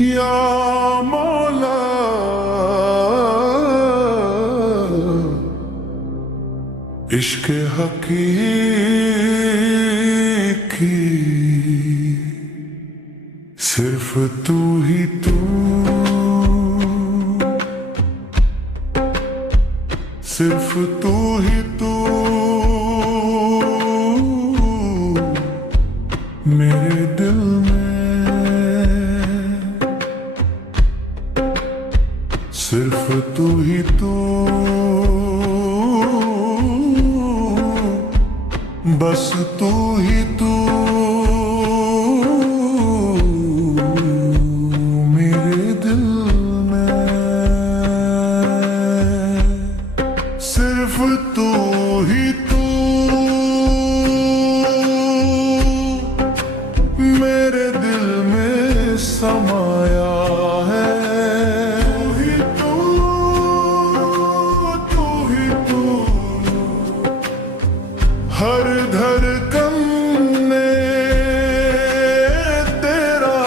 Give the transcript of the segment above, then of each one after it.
या मौला इश्क हकीकी सिर्फ तू ही तू, सिर्फ तू ही तू मेरे दिल में, सिर्फ तू ही तू, बस तू ही तू मेरे दिल में, सिर्फ तू ही तू मेरे दिल में समाया है। हर धड़कन ने तेरा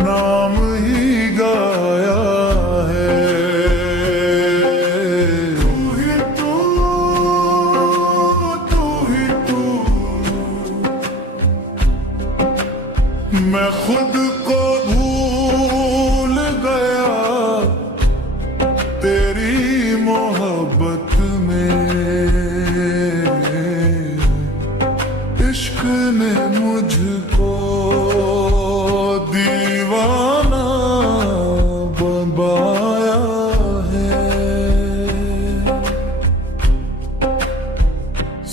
नाम ही गाया है। तू ही तू, तू ही तू, मैं खुद को भूल गया तेरी मोहब्बत में। इश्क ने मुझको दीवाना बनाया है।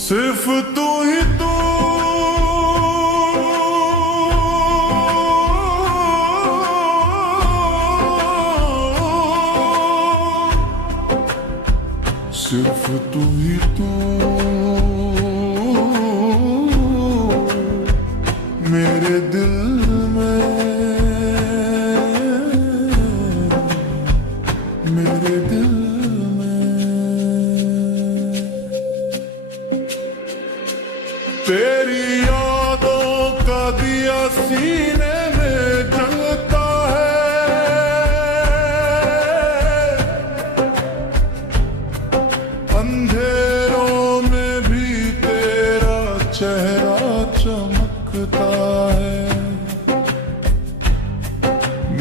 सिर्फ तू ही तू सिर्फ तू ही तू मेरे दिल में, मेरे दिल में। तेरी यादों का दिया सीने में जलता है। अंधेरों में भी तेरा चेहरा चमकता है।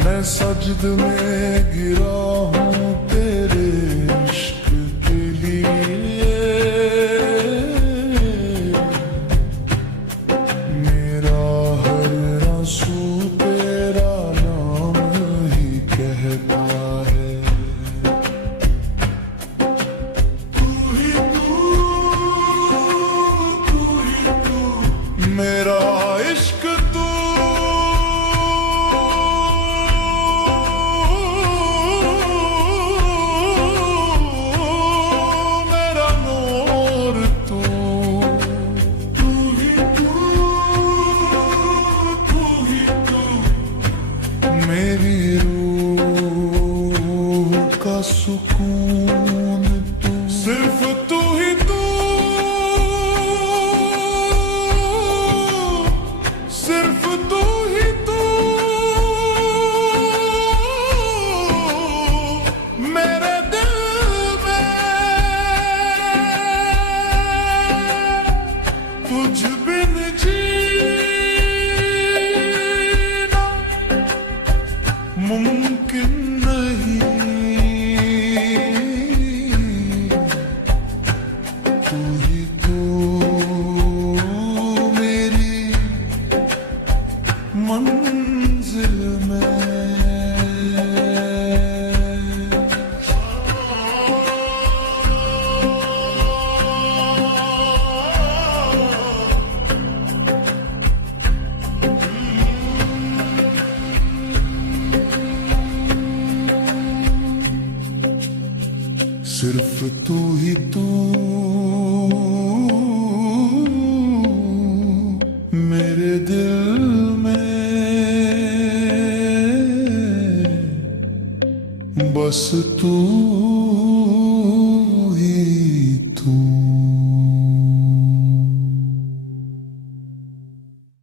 मैं सजद में गिरा हूँ तेरे इश्क के लिए। मेरा हर आंसू तेरा नाम ही कहता है। मेरा इश्क तू, मेरा नूर तू, तू ही तू, तू ही तू मेरी रूह का सुकून तू। सिर्फ तू ही तू, सिर्फ तू ही तू मेरे दिल में। तुझ बिन जीना मुमकिन नहीं। तू ही तू मेरी मंजिल में। सिर्फ तू ही तू मेरे दिल बस तू